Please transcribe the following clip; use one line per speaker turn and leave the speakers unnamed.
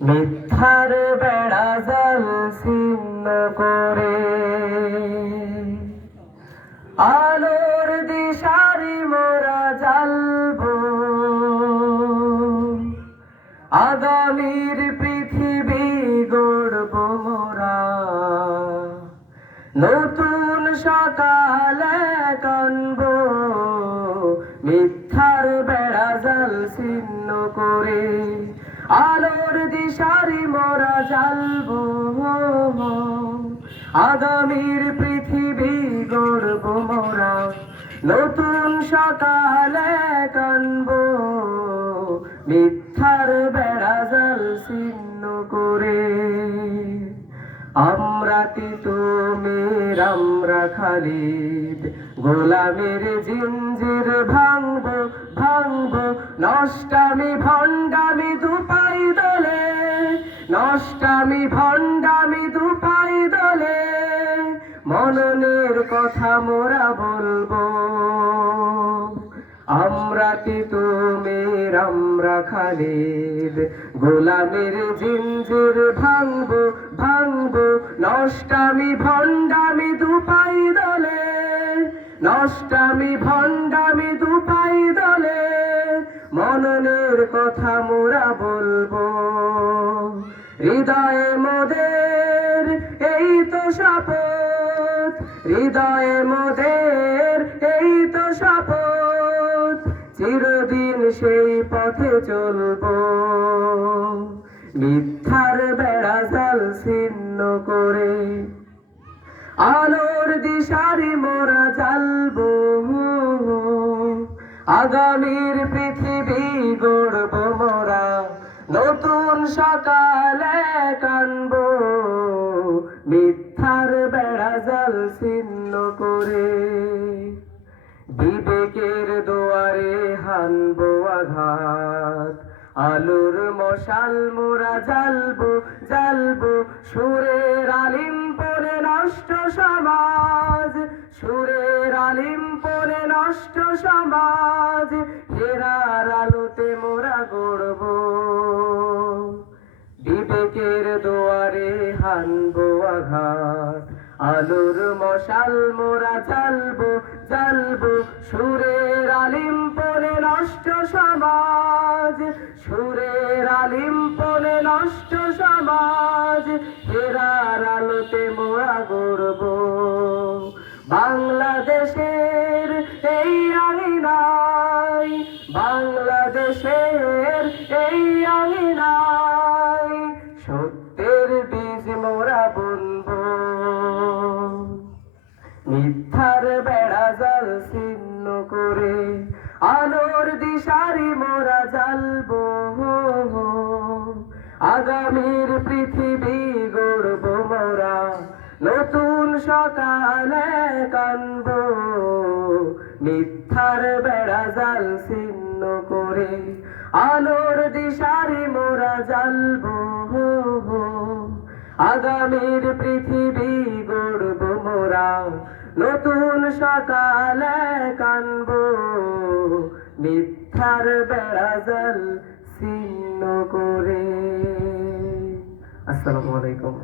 মিথ্যার বেড়া জাল ছিন্ন করে। আলোর দিশারি মোরা জ্বালবো। আগামীর পৃথিবী গড়ব মোরা। নতুন সকালে আলোর দিশারি মোরা জ্বালব। আগামীর পৃথিবী গড়ব মোরা। নতুন সকালে কানব। মিথ্যার বেড়া জাল ছিন্ন করে। আমরা তিতুমের আমরা খালিদ গোলামের জিঞ্জির ভাঙব ভাঙব। নষ্টামি ভণ্ডামি দুপাই দলে, নষ্টামি ভণ্ডামি দুপাই দলে। মননের কথা মোরা বলব, আমরা তি তিতুমের আমরা খালিদ। গোলামের জিঞ্জির ভাঙব ভাঙব। নষ্টামি ভণ্ডামি দুপাই দলে নষ্টামি, ভণ্ডামি দুপাই দলে, মননের কথা মোরা বলব। হৃদয়ে মোদের, এই তো শপথ। হৃদয়ে মোদের, এই তো শপথ। চিরদিন সেই পথে চলবো। মিথ্যার বেড়া জাল ছিন্ন করে আলোর দিশারি মোরা জ্বালবো। আগামীর পৃথিবী গড়ব মোরা। নতুন সকালে কানব মিথ্যার বেড়া জাল ছিন্ন করে বিবেকের দুয়ারে হানবো আঘাত। আলোর মশাল, মোরা জ্বালবো জ্বালবো। সুরের আলিম পরে নষ্ট সমাজ, সুরের আলিম পরে নষ্ট সমাজ। হেরার আলোতে মোরা গড়ব, বিবেকের দুয়ারে হানবো আঘাত। আলোর মশাল, মোরা জ্বালবো জ্বালবো। সুরের নষ্ট সমাজ হেরার আলোতে মোরা গড়ব। বাংলাদেশের এই আঙিনাই বাংলাদেশের এই আঙিনাই সত্যের বীজ মোরা বুনবো। মিথ্যার বেড়া জাল ছিন্ন করে, আলোর দিশারি মোরা আগামীর পৃথিবী গড়ব মোরা। নতুন সকালে কানব। মিথ্যার বেড়া জাল ছিন্ন করে। আলোর দিশারি মোরা জ্বালবো আগামীর পৃথিবী গড়ব মোরা। নতুন সকালে কানব। মিথ্যার বেড়া জাল ছিন্ন করে। আসসালামু আলাইকুম।